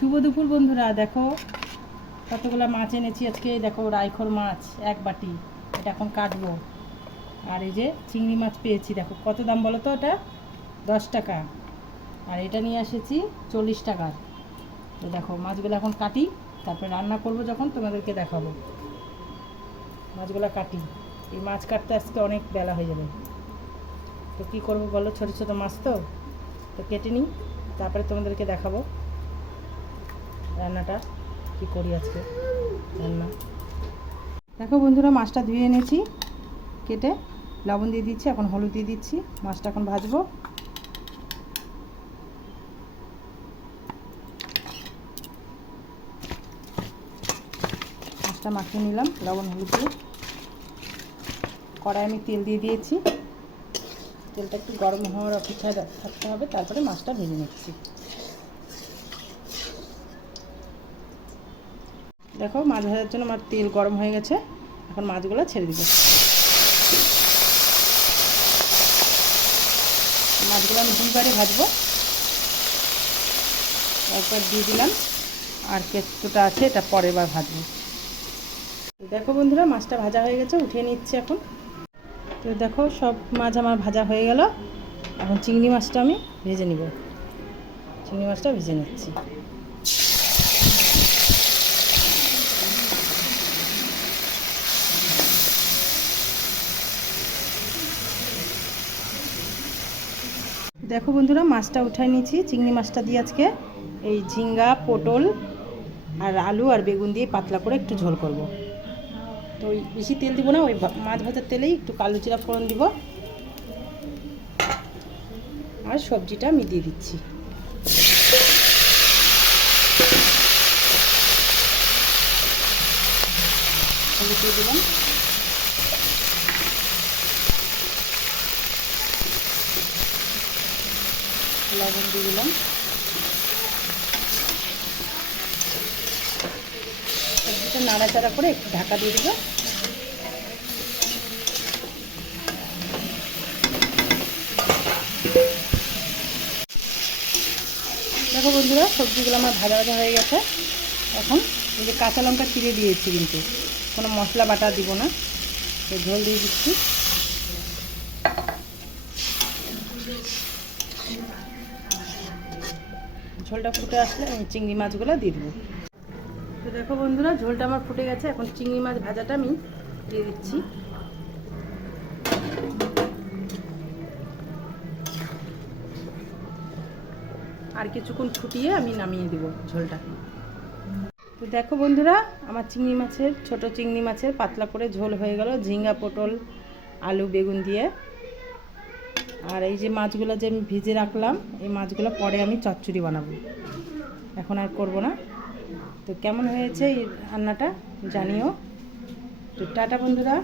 শুভ দুপুর বন্ধুরা, দেখো কতগুলো মাছ এনেছি আজকে। দেখো রাইখোর মাছ এক বাটি, এটা এখন কাটবো। আর এই যে চিংড়ি মাছ পেয়েছি, দেখো কত দাম বলো তো, এটা 10 টাকা। আর এটা নিয়ে এসেছি 40 টাকার। তো দেখো মাছগুলো এখন কাটি, তারপরে রান্না করব যখন তোমাদেরকে দেখাবো। মাছগুলো কাটি, এই মাছ কাটতে আজকে অনেক বেলা হয়ে যাবে। তো কী করবো বলো, ছোটো ছোটো মাছ তো কেটে নিই, তারপরে তোমাদেরকে দেখাবো রান্নাটা কী করি আজকে রান্না। দেখো বন্ধুরা, মাছটা ধুয়ে এনেছি, কেটে লবণ দিয়ে দিচ্ছি, এখন হলুদ দিয়ে দিচ্ছি। মাছটা এখন ভাজবো। মাছটা মাখিয়ে নিলাম লবণ হলুদ দিয়ে। কড়াই আমি তেল দিয়ে দিয়েছি, তেলটা একটু গরম হওয়ার অপেক্ষায় থাকতে হবে, তারপরে মাছটা ভেজে নিচ্ছি। দেখো মাছ ভাজার জন্য আমার তেল গরম হয়ে গেছে, এখন মাছগুলো ছেড়ে দিব। মাছগুলো আমি দুইবারে ভাজবো, একবার দিয়ে দিলাম, আর কিছুটা আছে এটা পরের বার ভাজবো। দেখো বন্ধুরা, মাছটা ভাজা হয়ে গেছে, উঠিয়ে নিচ্ছি এখন। তো দেখো সব মাছ আমার ভাজা হয়ে গেল, এখন চিংড়ি মাছটা আমি ভেজে নিব। চিংড়ি মাছটা ভেজে নিচ্ছি। দেখো বন্ধুরা, মাছটা উঠাই নিয়েছি। চিংড়ি মাছটা দিয়ে আজকে এই ঝিঙ্গা, পটল আর আলু আর বেগুন দিয়ে পাতলা করে একটু ঝোল করব। তো ওই বেশি তেল দিব না, ওই মাছ ভাজার তেলেই একটু কালো জিরা ফোড়ন দিব, আর সবজিটা আমি দিয়ে দিচ্ছি। হলুদ দিয়ে দিলাম, লবণ দিয়ে দিলাম, সবজিটা নাড়াচাড়া করে একটু ঢাকা দিয়ে দিব। দেখো বন্ধুরা, সবজিগুলো আমার ভাজা ভাজা হয়ে গেছে। এখন এই যে কাঁচা লঙ্কা চিড়ে দিয়েছি, কিন্তু কোনো মশলা বাটা দিব না, তো ঝোল দিয়ে দিচ্ছি। ঝোলটা ফুটে আসলে আমি চিংড়ি মাছগুলো দিয়ে দেবো। তো দেখো বন্ধুরা, ঝোলটা আমার ফুটে গেছে, এখন চিংড়ি মাছ ভাজাটা আমি দিয়ে দিচ্ছি। আর কিছুক্ষণ ফুটিয়ে আমি নামিয়ে দেবো ঝোলটা। তো দেখো বন্ধুরা, আমার চিংড়ি মাছের, ছোট চিংড়ি মাছের পাতলা করে ঝোল হয়ে গেল, ঝিঙ্গা, পটল, আলু, বেগুন দিয়ে। আর এই যে মাছগুলো যে আমি ভিজে রাখলাম, এই মাছগুলো পরে আমি চচ্চড়ি বানাবো, এখন আর করব না। তো কেমন হয়েছে এই রান্নাটা জানিও। তো টাটা বন্ধুরা।